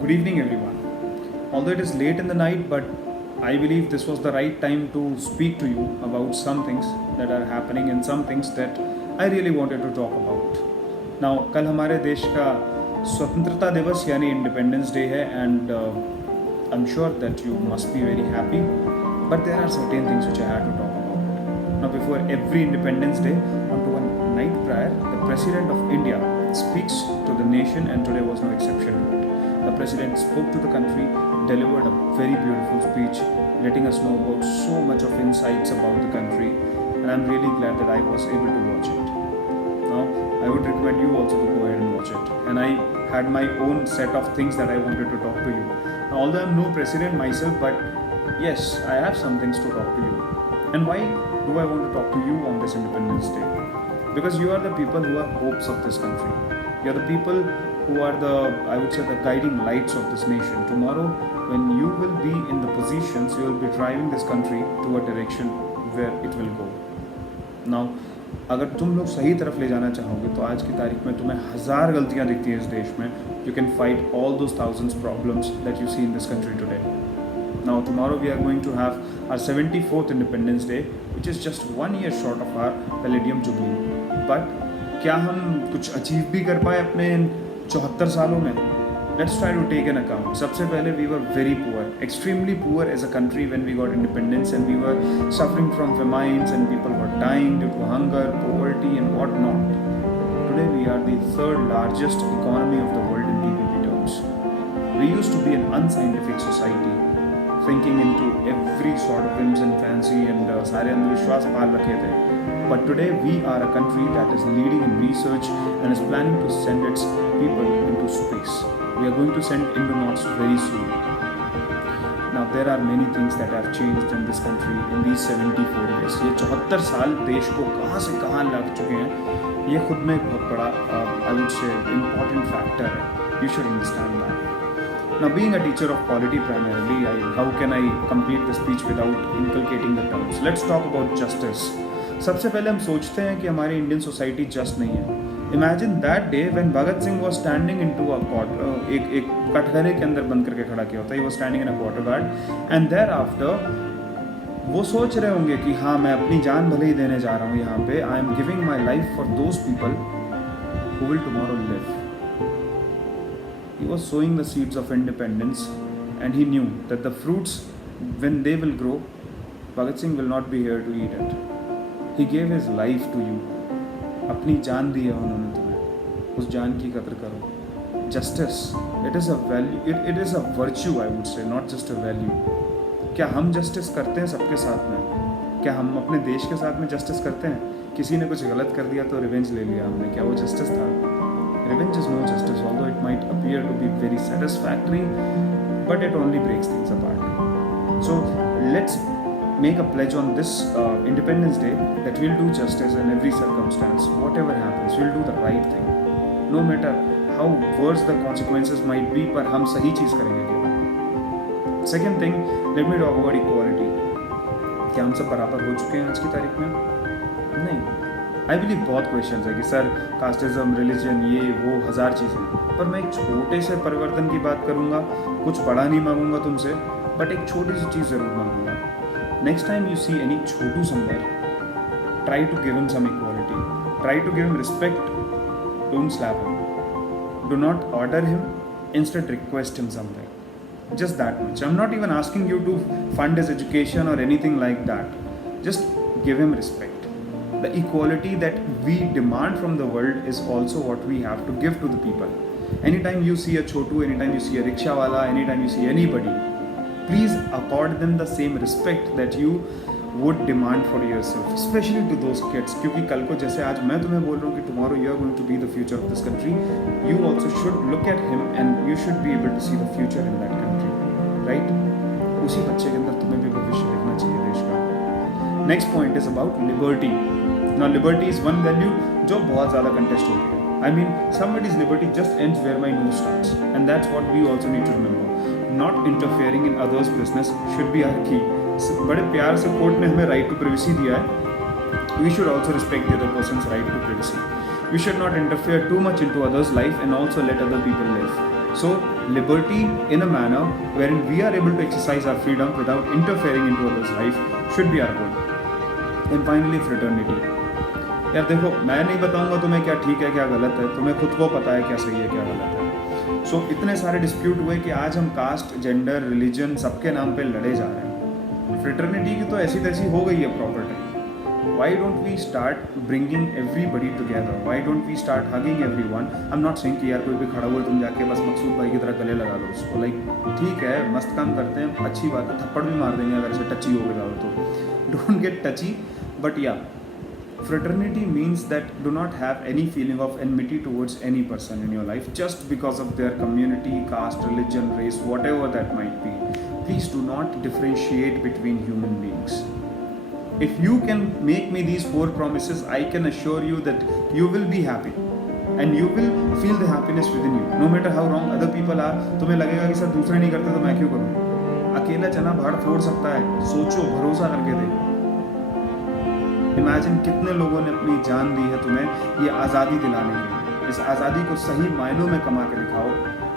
Good evening, everyone. Although it is late in the night, but I believe this was the right time to speak to you about some things that are happening and some things that I really wanted to talk about. Now, कल हमारे देश का स्वतंत्रता दिवस यानी independence day है and I'm sure that you must be very happy, but there are certain things which I had to talk about. Now, before every Independence Day, on to one night prior, the President of India speaks to the nation, and today was no exception to it. The President spoke to the country, delivered a very beautiful speech, letting us know about so much of insights about the country, and I'm really glad that I was able to watch it. Now, I would recommend you also to go ahead and watch it. And I had my own set of things that I wanted to talk to you. Now, although I'm no president myself, but yes, I have some things to talk to you. And why do I want to talk to you on this Independence Day? Because you are the people who are hopes of this country. You are the people who are I would say, the guiding lights of this nation. Tomorrow, when you will be in the positions, you will be driving this country to a direction where it will go. Now, अगर तुम लोग सही तरफ ले जाना चाहोगे तो आज की तारीख में तुम्हें 1000 गलतियाँ दिखती हैं इस देश में. You can fight all those thousands problems that you see in this country today. Now tomorrow we are going to have our 74th Independence Day, which is just 1 year short of our Palladium Jubilee. But क्या हम कुछ achieve भी कर पाए अपने 74 सालों में? Let's try to take an account. सबसे पहले we were very poor, extremely poor as a country when we got independence, and we were suffering from famines and people were dying due to hunger, poverty and whatnot. Today we are the third largest economy of the world in GDP terms. We used to be an unscientific society, thinking into every sort of whims and fancy and सारे अंधविश्वास पाल रखे थे. But today we are a country that is leading in research and is planning to send its people into space. We are going to send Indonauts very soon. Now there are many things that have changed in this country in these 74 years. ये 74 साल देश को कहाँ से कहाँ लग चुके हैं, ये खुद में एक बहुत बड़ा I would say important factor है. You should understand that. Now being a teacher of polity primarily, how can I complete the speech without inculcating the terms? Let's talk about justice. सबसे पहले हम सोचते हैं कि हमारी इंडियन सोसाइटी जस्ट नहीं है. Imagine that day when Bhagat Singh was standing into a court, एक कटघरे के अंदर बंद करके खड़ा किया होता है. He was standing in a quarter guard and thereafter वो सोच रहे होंगे कि हाँ, मैं अपनी जान भले ही देने जा रहा हूँ यहाँ पे. I am giving my life for those people who will tomorrow live. He was sowing the seeds of independence, and he knew that the fruits, when they will grow, Bhagat Singh will not be here to eat it. He gave his life to you. अपनी जान दी है उन्होंने तुम्हें. उस जान की कदर करो. Justice, it is a value. It is a virtue, I would say, not just a value. क्या हम justice करते हैं सबके साथ में? क्या हम अपने देश के साथ में justice करते हैं? किसी ने कुछ गलत कर दिया तो revenge ले लिया हमने. क्या वो justice था? Revenge is no justice, although it might appear to be very satisfactory, but it only breaks things apart. So let's make a pledge on this Independence Day that we'll do justice in every circumstance. Whatever happens, we'll do the right thing. No matter how worse the consequences might be, पर हम सही चीज़ करेंगे केवल. Second thing, let me talk about equality. क्या हम सब बराबर हो चुके हैं आज की तारीख में? नहीं. आई बिलीव बहुत क्वेश्चन है कि सर कास्टिज्म, रिलीजन, ये वो 1000 चीज़ें, पर मैं एक छोटे से परिवर्तन की बात करूँगा. कुछ बड़ा नहीं मांगूंगा तुमसे, बट एक छोटी सी चीज़ ज़रूर मांगूंगा. Next time you see any Chhotu somewhere, try to give him some equality, try to give him respect. Don't slap him, do not order him, instead request him somewhere. Just that much. I'm not even asking you to fund his education or anything like that. Just give him respect. The equality that we demand from the world is also what we have to give to the people. Anytime you see a chotu, anytime you see a rickshaw wala, anytime you see anybody, please accord them the same respect that you would demand for yourself, especially to those kids. क्योंकि कल को जैसे आज मैं तुम्हें बोल रहा हूँ कि tomorrow you are going to be the future of this country, you also should look at him and you should be able to see the future in that country, right? उसी बच्चे के अंदर तुम्हें भी भविष्य देखना चाहिए देश का. Next point is about liberty. Now liberty is one value जो बहुत ज़्यादा contest होती है. I mean, somebody's liberty just ends where my nose starts, and that's what we also need to remember. Not interfering in others' business should be our key. बड़े प्यार से court ने हमें राइट टू प्राइवेसी दिया है. We should also respect the other person's right to privacy. We should not interfere too much into others' life and also let other people live. So, liberty in a manner wherein we are able to exercise our freedom without interfering into others' life should be our goal. And finally, fraternity. यार देखो, मैं नहीं बताऊंगा तुम्हें क्या ठीक है क्या गलत है, तुम्हें खुद को पता है क्या सही है क्या गलत है. सो इतने सारे डिस्प्यूट हुए कि आज हम कास्ट, जेंडर, रिलीजन सबके नाम पे लड़े जा रहे हैं. फ्रेटर्निटी की तो ऐसी तैसी हो गई है property. Why don't we start bringing everybody together? Why don't we start hugging everyone? I'm not saying कि यार कोई भी खड़ा हुआ है तुम जाके बस मकसूद भाई की तरह गले लगा लो उसको. लाइक ठीक है, मस्त काम करते हैं, अच्छी बात है, थप्पड़ भी मार देंगे अगर ऐसे टची हो गया तो. Don't get touchy, but yeah. Fraternity means that do not have any feeling of enmity towards any person in your life just because of their community, caste, religion, race, whatever that might be. Please do not differentiate between human beings. If you can make me these 4 promises, I can assure you that you will be happy and you will feel the happiness within you. No matter how wrong other people are, तुम्हें लगेगा कि sir दूसरे नहीं करते तो मैं क्यों करूँ. अकेला चना भाड़ फोड़ सकता है, सोचो, भरोसा करके देखो. इमेजिन कितने लोगों ने अपनी जान दी है तुम्हें ये आज़ादी दिलाने के लिए. इस आज़ादी को सही मायनों में कमा के दिखाओ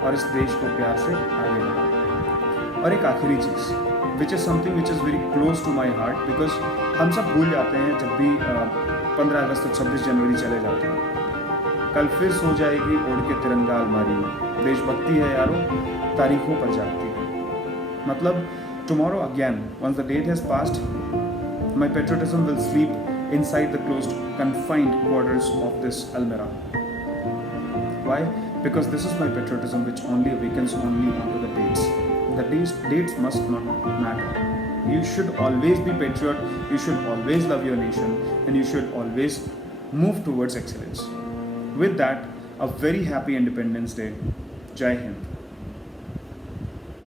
और इस देश को प्यार से आगे बढ़ाओ. और एक आखिरी चीज़ which is something which is very close to my heart, because हम सब भूल जाते हैं जब भी 15 अगस्त और 26 जनवरी चले जाते हैं. कल फिर सो जाएगी ओढ़ के तिरंगा अलमारी में. देशभक्ति है यारों, तारीखों पर जाती है. मतलब tomorrow again, once the date has passed, my patriotism will sleep inside the closed, confined quarters of this almirah. Why? Because this is my patriotism which only awakens only onto the dates. The dates must not matter. You should always be patriot, you should always love your nation, and you should always move towards excellence. With that, a very happy Independence Day. Jai Hind.